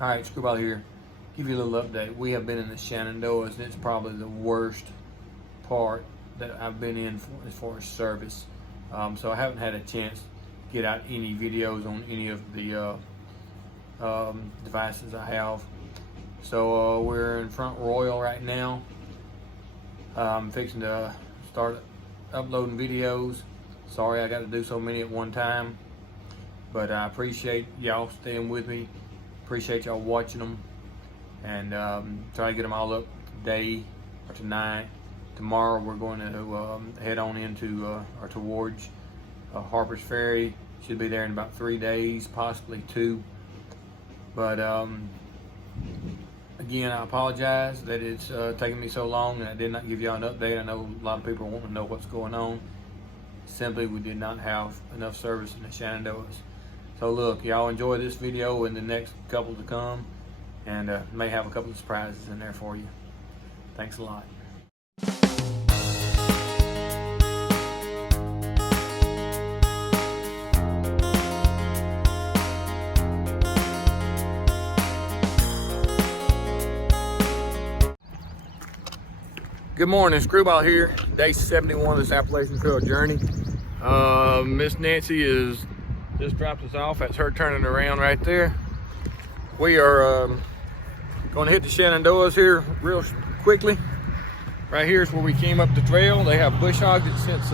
All right, Screwball here. Give you a little update. We have been in the Shenandoahs, and it's probably the worst part that I've been in as far as service. So I haven't had a chance to get out any videos on any of the devices I have. So we're in Front Royal right now. I'm fixing to start uploading videos. Sorry I got to do so many at one time, but I appreciate y'all staying with me. Appreciate y'all watching them, and try to get them all up today or tonight. Tomorrow we're going to head on into or towards Harper's Ferry. Should be there in about 3 days, possibly 2. But again, I apologize that it's taking me so long and I did not give y'all an update. I know a lot of people want to know what's going on. Simply, we did not have enough service in the Shenandoahs. So look, y'all enjoy this video and the next couple to come, and may have a couple of surprises in there for you. Thanks a lot. Good morning, Screwball here. Day 71 of this Appalachian Trail journey. Miss Nancy is just dropped us off. That's her turning around right there. We are going to hit the Shenandoahs here real quickly. Right here is where we came up the trail. They have bush hogged it since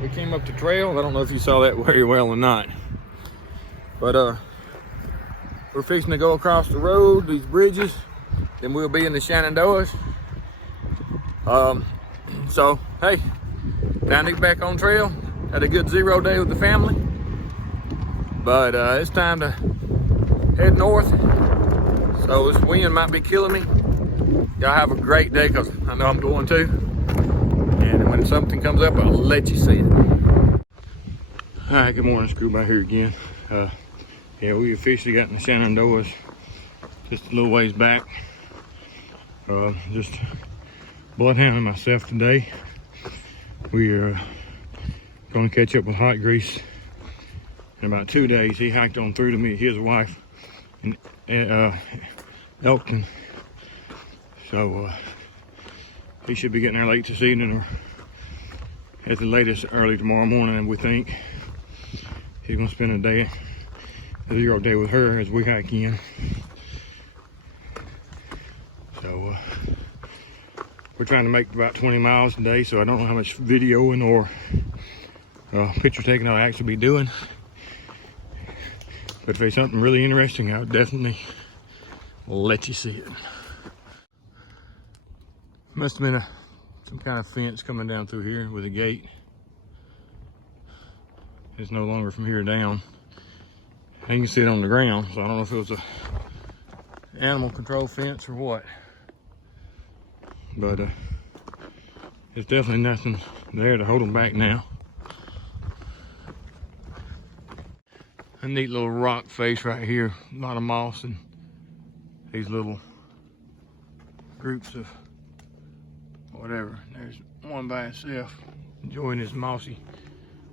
we came up the trail. I don't know if you saw that very well or not, but we're fixing to go across the road, these bridges, then we'll be in the Shenandoahs. So hey, time to get back on trail. Had a good 0 day with the family, but it's time to head north. So this wind might be killing me. Y'all have a great day, because I know I'm going to. And when something comes up, I'll let you see it. All right, good morning, Screwball here again. Yeah, we officially got in the Shenandoahs just a little ways back. Just bloodhounding myself today. We are going to catch up with Hot Grease in about 2 days. He hiked on through to meet his wife in Elkton. So he should be getting there late this evening, or at the latest early tomorrow morning. And we think he's going to spend a 0 day with her as we hike in. So we're trying to make about 20 miles a day, so I don't know how much videoing or picture taking I'll actually be doing. But if there's something really interesting, I'll definitely let you see it. Must have been some kind of fence coming down through here with a gate. It's no longer from here down. And you can see it on the ground, so I don't know if it was a animal control fence or what. But there's definitely nothing there to hold them back now. A neat little rock face right here. A lot of moss and these little groups of whatever. There's one by itself enjoying his mossy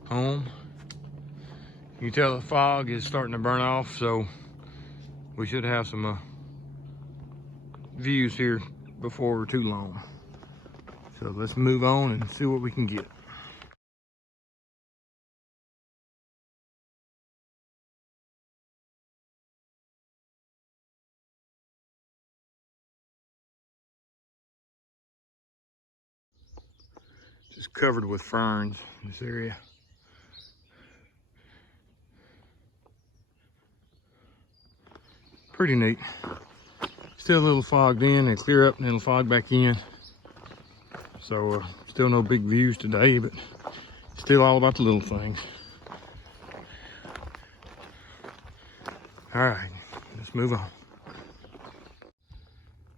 home. You can tell the fog is starting to burn off, so we should have some views here before we're too long. So let's move on and see what we can get. Just covered with ferns in this area. Pretty neat. Still a little fogged in, and clear up and it'll fog back in. So still no big views today, but still all about the little things. All right, let's move on.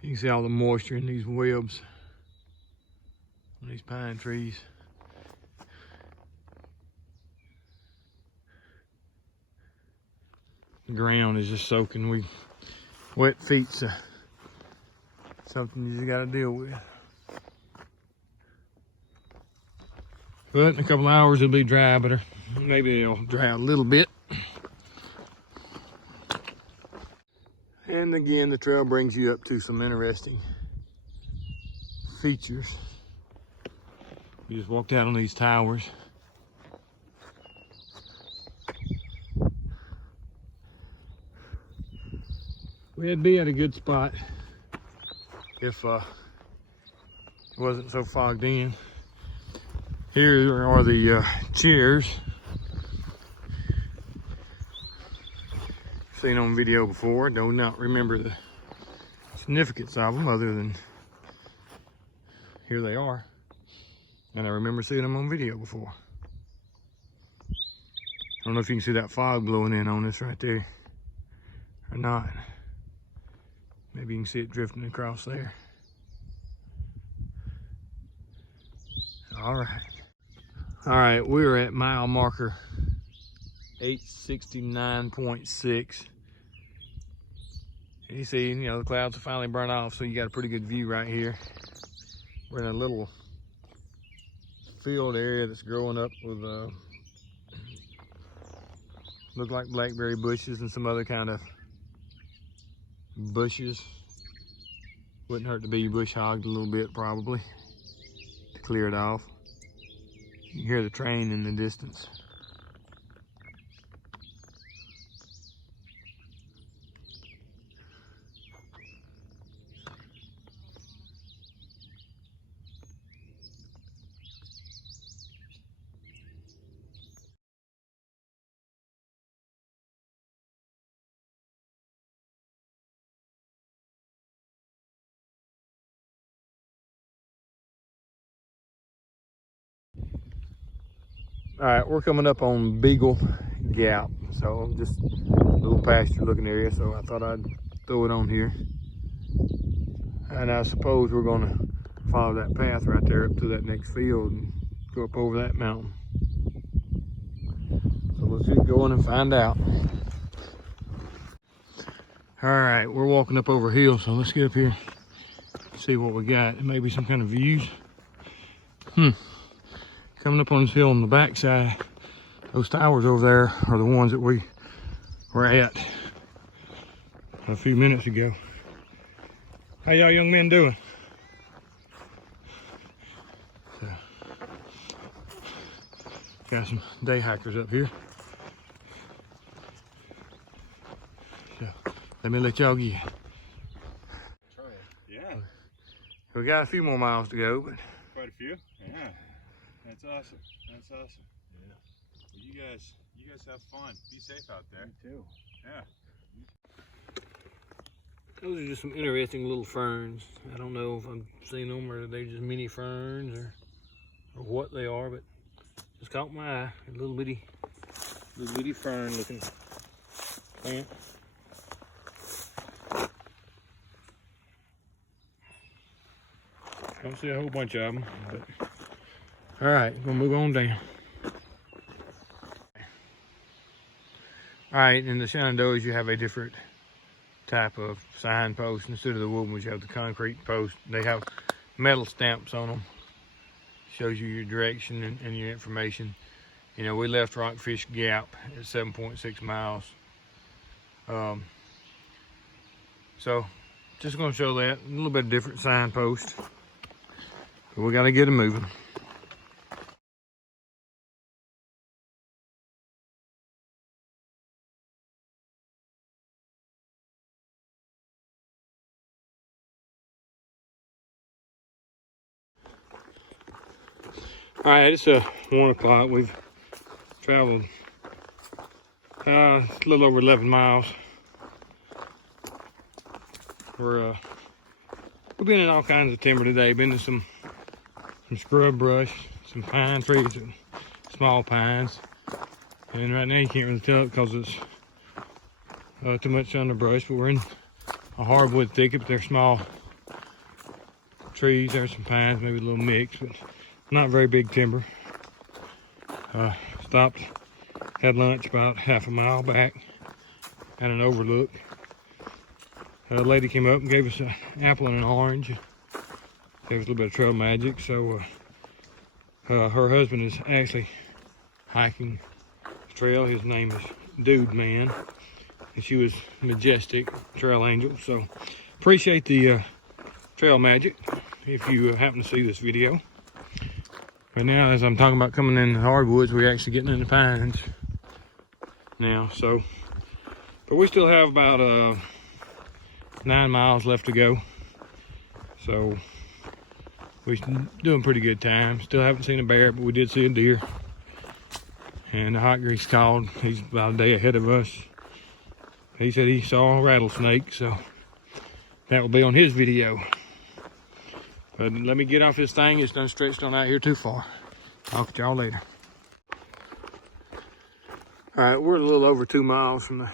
You can see all the moisture in these webs on these pine trees. The ground is just soaking. Wet feet's something you just gotta deal with. But in a couple hours it'll be dry, but maybe it'll dry a little bit. And again, the trail brings you up to some interesting features. We just walked out on these towers. We'd be at a good spot if it wasn't so fogged in. Here are the chairs. Seen on video before. Do not remember the significance of them other than here they are. And I remember seeing them on video before. I don't know if you can see that fog blowing in on us right there or not. Maybe you can see it drifting across there. All right, we're at mile marker 869.6. You see, the clouds have finally burned off, so you got a pretty good view right here. We're in a little field area that's growing up with look like blackberry bushes and some other kind of bushes. Wouldn't hurt to be bush hogged a little bit probably to clear it off. You can hear the train in the distance. All right, we're coming up on Blackrock Gap, so just a little pasture looking area, so I thought I'd throw it on here. And I suppose we're gonna follow that path right there up to that next field and go up over that mountain. So let's get going and find out. All right, we're walking up over a hill, so let's get up here and see what we got. It may be some kind of views. Coming up on this hill on the backside, those towers over there are the ones that we were at a few minutes ago. How y'all young men doing? So, got some day hikers up here. So let me let y'all get. Yeah. We got a few more miles to go, but Quite a few? Yeah. That's awesome. That's awesome. Yeah. Well, you guys have fun. Be safe out there. you too. Yeah. Those are just some interesting little ferns. I don't know if I'm seeing them or they're just mini ferns or what they are, but just caught my eye. A little bitty fern looking plant. Don't see a whole bunch of them, but all right, we'll move on down. All right, in the Shenandoahs, you have a different type of signpost. Instead of the wood ones, you have the concrete post. They have metal stamps on them. Shows you your direction and your information. We left Rockfish Gap at 7.6 miles. So, just gonna show that. A little bit different signpost. But we gotta get them moving. All right, it's 1 o'clock. We've traveled a little over 11 miles. We've been in all kinds of timber today. Been in some scrub brush, some pine trees, and small pines. And right now you can't really tell it because it's too much underbrush. But we're in a hardwood thicket, but they're small trees. There's some pines, maybe a little mix, but not very big timber. Stopped, had lunch about half a mile back, had an overlook. A lady came up and gave us an apple and an orange. Gave us a little bit of trail magic. So her husband is actually hiking the trail. His name is Dude Man. and she was majestic, trail angel. So appreciate the trail magic if you happen to see this video. Right now, as I'm talking about coming in the hardwoods, we're actually getting in the pines now. So, but we still have about 9 miles left to go. So we're doing pretty good time. Still haven't seen a bear, but we did see a deer. And the hot grease called. He's about a day ahead of us. He said he saw a rattlesnake, so that will be on his video. But let me get off this thing. It's done stretched on out here too far. Talk to y'all later. All right, we're a little over 2 miles from the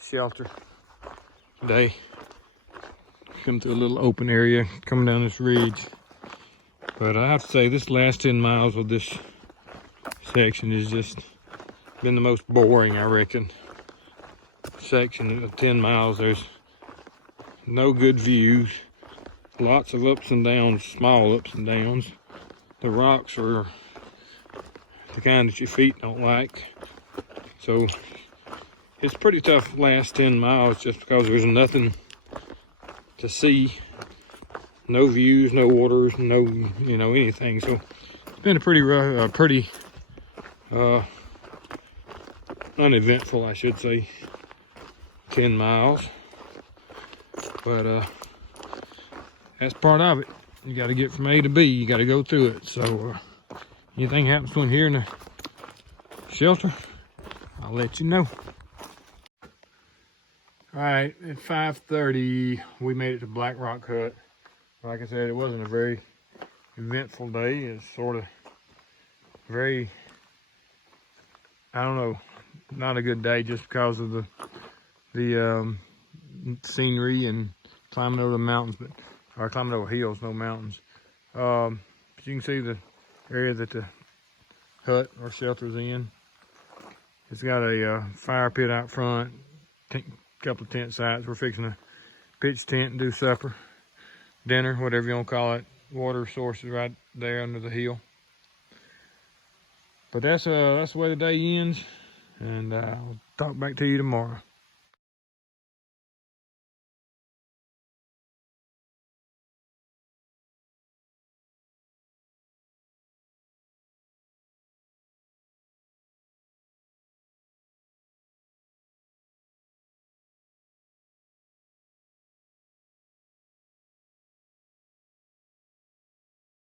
shelter today. Come through a little open area, coming down this ridge. But I have to say, this last 10 miles of this section has just been the most boring, I reckon. Section of 10 miles, there's no good views. Lots of ups and downs, small ups and downs. The rocks are the kind that your feet don't like. So it's pretty tough last 10 miles just because there's nothing to see. No views, no waters, no, anything. So it's been a pretty rough, uneventful, I should say, 10 miles. But that's part of it. You got to get from A to B. You got to go through it. So anything happens between here and the shelter, I'll let you know. All right, at 5:30, we made it to Blackrock Hut. Like I said, it wasn't a very eventful day. It's sort of very, I don't know, not a good day just because of the scenery and climbing over the mountains, or climbing over hills, no mountains. But you can see the area that the hut or shelter's in. It's got a fire pit out front, couple of tent sites. We're fixing to pitch tent and do supper, dinner, whatever you want to call it. Water sources right there under the hill. But that's the way the day ends, and I'll talk back to you tomorrow.